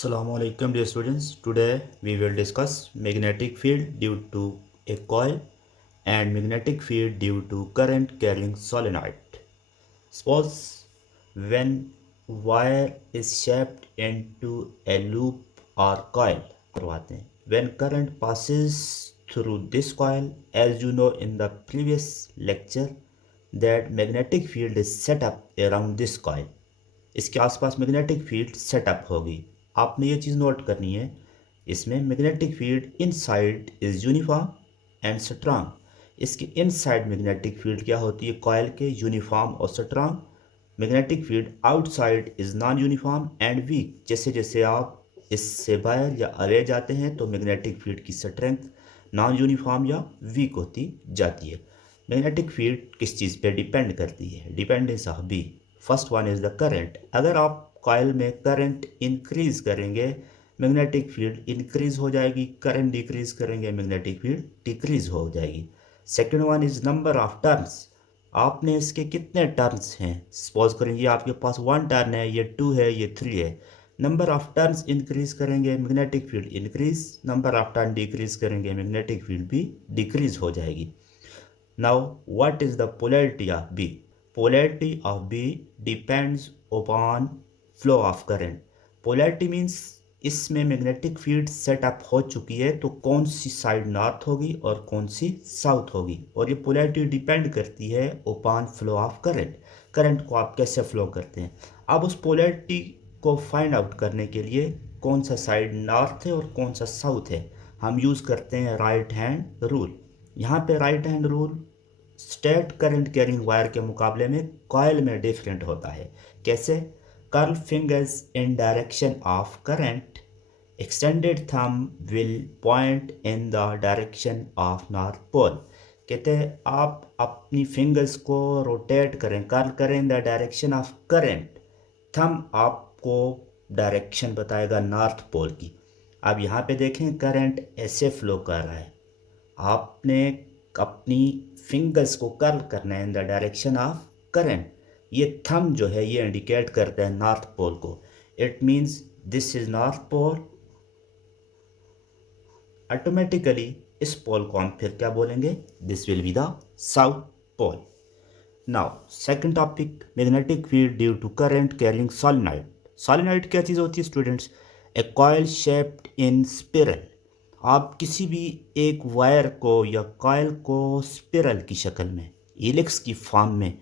Assalamu alaikum dear students. Today we will discuss magnetic field due to a coil and magnetic field due to current carrying solenoid. Suppose when wire is shaped into a loop or coil करवाते हैं. When current passes through this coil, as you know in the previous lecture that magnetic field is set up around this coil. इसके आसपास magnetic field setup होगी. आपने ये चीज़ note करनी है. इसमें magnetic field inside is uniform and strong. इसकी inside magnetic field क्या होती है कॉयल के? यूनिफॉर्म और स्ट्रांग. Magnetic field outside is non uniform and weak. जैसे जैसे आप इससे बाहर या अवे जाते हैं तो मैग्नेटिक फील्ड की स्ट्रेंथ नॉन यूनिफॉर्म या वीक होती जाती है. मैग्नेटिक फील्ड किस चीज़ पे डिपेंड करती है? Dependence of B. First one is the current. अगर आप कॉयल में करंट इंक्रीज करेंगे मैग्नेटिक फील्ड इंक्रीज हो जाएगी. करंट डिक्रीज करेंगे मैग्नेटिक फील्ड डिक्रीज हो जाएगी. Second one is number of turns. आपने इसके कितने टर्न्स हैं? सपोज करेंगे आपके पास 1 टर्न है, ये 2 है, ये 3 है. नंबर ऑफ टर्न्स इंक्रीज करेंगे magnetic field increase. Number of turn decrease करेंगे मैग्नेटिक फील्ड भी डिक्रीज हो जाएगी. Now what is the polarity of B? Polarity of B depends upon flow of current. Polarity means इसमें magnetic field setup हो चुकी है तो कौन सी साइड नॉर्थ होगी और कौन सी साउथ होगी. और ये पोलैरिटी डिपेंड करती है upon flow of current. Current को आप कैसे फ्लो करते हैं. अब उस पोलैरिटी को फाइंड आउट करने के लिए कौन सा साइड नॉर्थ है और कौन सा साउथ है हम यूज़ करते हैं राइट हैंड रूल. यहाँ पे right hand rule state current carrying wire के मुकाबले में कॉयल में डिफरेंट होता है. कैसे? Curl fingers in direction of current. Extended thumb will point in the direction of north pole. कहते हैं आप अपनी फिंगर्स को रोटेट करें, कर्ल करें इन the direction of current. Thumb आपको डायरेक्शन बताएगा नॉर्थ पोल की. अब यहाँ पे देखें करंट ऐसे फ्लो कर रहा है. आपने अपनी फिंगर्स को कर्ल करना है in the direction of current. ये थंब जो है ये इंडिकेट करता है नॉर्थ पोल को. It means this is north pole. Automatically इस पोल को हम फिर क्या बोलेंगे? This will be the south pole. Now second topic magnetic field due to current carrying solenoid. Solenoid क्या चीज़ होती है students? A coil shaped in spiral. आप किसी भी एक वायर को या कॉइल को स्पिरल की शक्ल में, हेलिक्स की फॉर्म में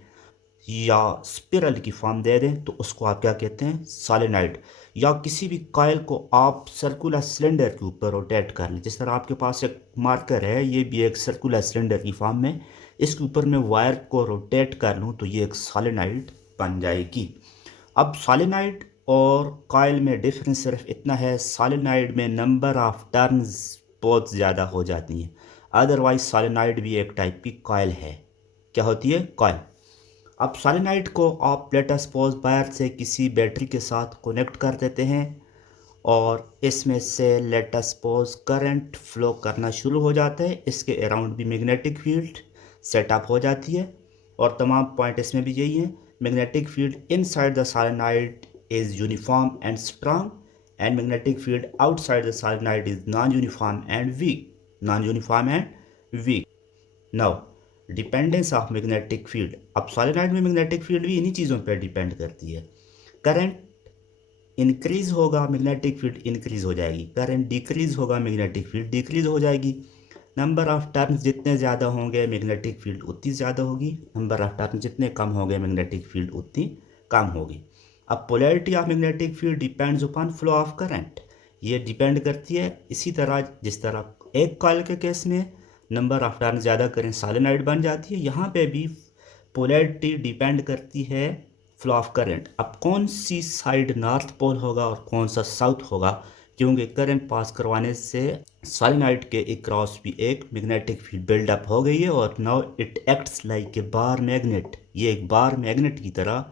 या स्पिरल की फॉर्म दे दें तो उसको आप क्या कहते हैं? सोलेनॉइड. या किसी भी कॉइल को आप सर्कुलर सिलेंडर के ऊपर रोटेट कर लें. जिस तरह आपके पास एक मार्कर है, ये भी एक सर्कुलर सिलेंडर की फॉर्म में, इसके ऊपर मैं वायर को रोटेट कर लूँ तो ये एक सोलेनॉइड बन जाएगी. अब सोलेनॉइड और कॉइल में डिफरेंस सिर्फ इतना है, सोलेनॉइड में नंबर ऑफ टर्न्स बहुत ज़्यादा हो जाती हैं. अदरवाइज सोलेनॉइड भी एक टाइप की कॉइल है. क्या होती है? कॉइल. अब सोलेनॉइड को आप लेट अस सपोज वायर से किसी बैटरी के साथ कनेक्ट कर देते हैं और इसमें से let us suppose current flow करना शुरू हो जाता है. इसके अराउंड भी मैग्नेटिक फील्ड सेटअप हो जाती है और तमाम पॉइंट इसमें भी यही हैं. Magnetic field inside the solenoid is uniform and strong and magnetic field outside the solenoid is non-uniform and weak. Non-uniform and weak. Now dependence of magnetic field. अब solenoid में magnetic field भी इन्हीं चीज़ों पर डिपेंड करती है. Current increase होगा magnetic field increase हो जाएगी. करंट डिक्रीज होगा मैग्नेटिक फील्ड डिक्रीज हो जाएगी. नंबर ऑफ टर्न्स जितने ज़्यादा होंगे मैग्नेटिक फील्ड उतनी ज़्यादा होगी. नंबर ऑफ टर्न जितने कम होंगे मैग्नेटिक फील्ड उतनी कम होगी. अब polarity of magnetic field depends upon flow of current. ये डिपेंड करती है इसी तरह जिस तरह एक कॉइल के केस में नंबर ऑफ टर्न ज़्यादा करें सोलेनॉइड बन जाती है, यहाँ पे भी पोलैरिटी डिपेंड करती है फ्लो ऑफ करंट. अब कौन सी साइड नॉर्थ पोल होगा और कौन सा साउथ होगा, क्योंकि करंट पास करवाने से सोलेनॉइड के अक्रॉस भी एक मैग्नेटिक फील्ड बिल्डअप हो गई है और now it acts like a bar magnet. ये एक बार मैग्नेट की तरह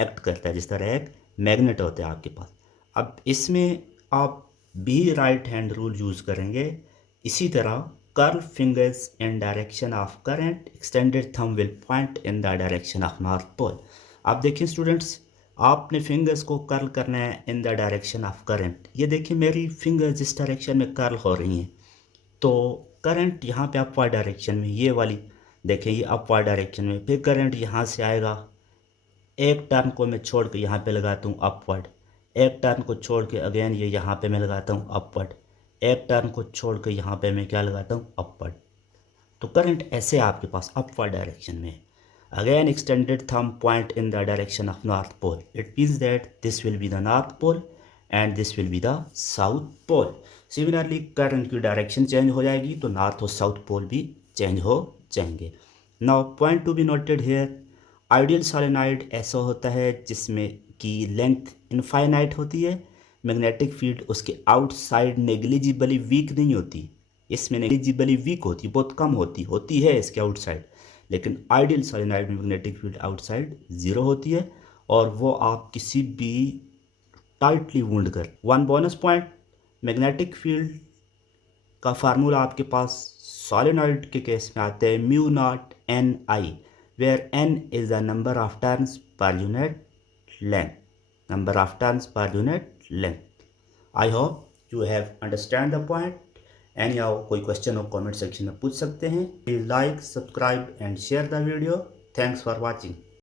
एक्ट करता है जिस तरह एक मैग्नेट होता है आपके पास. अब इसमें आप भी राइट हैंड रूल यूज़ करेंगे. इसी तरह curl fingers in direction of current. Extended thumb will point in the direction of north pole. आप देखिए स्टूडेंट्स, आपने फिंगर्स को कर्ल करना है in the direction of current. ये देखिए मेरी फिंगर्स जिस डायरेक्शन में कर्ल हो रही हैं, तो करंट यहाँ पे अपवर्ड डायरेक्शन में, ये वाली देखिए ये अपवर्ड डायरेक्शन में, फिर करंट यहाँ से आएगा। एक टर्न को मैं छोड़ के यहाँ पे लगाता हूँ अपवर्ड, एक टर्न को छोड़ के अगेन ये यहाँ पे मैं लगाता हूँ अपवर्ड, एक टर्न को छोड़ के यहाँ पे मैं क्या लगाता हूँ अपवर्ड। तो करंट ऐसे आपके पास अपवर्ड डायरेक्शन में है। Again extended thumb point in the direction of north pole, it means that this will be the north pole and this will be the south pole. Similarly current की direction change हो जाएगी तो north और south pole भी change हो जाएंगे। Now point to be noted here, ideal solenoid ऐसा होता है जिसमें कि लेंथ इनफाइनाइट होती है, मैग्नेटिक फील्ड उसके आउटसाइड नेग्लिजिबली वीक नहीं होती, इसमें नेग्लिजिबली वीक होती, बहुत कम होती है इसके आउटसाइड। लेकिन आइडियल सोलेनॉइड में मैग्नेटिक फील्ड आउटसाइड ज़ीरो होती है और वो आप किसी भी टाइटली वुंड कर। One bonus point, magnetic field का फार्मूला आपके पास सोलेनॉइड के केस में आता है mu naught n I, where n is the number of turns per unit length, number of turns per unit length. I hope you have understand the point. Anyhow कोई question हो comment section में पूछ सकते हैं। Please like, subscribe and share the video. Thanks for watching.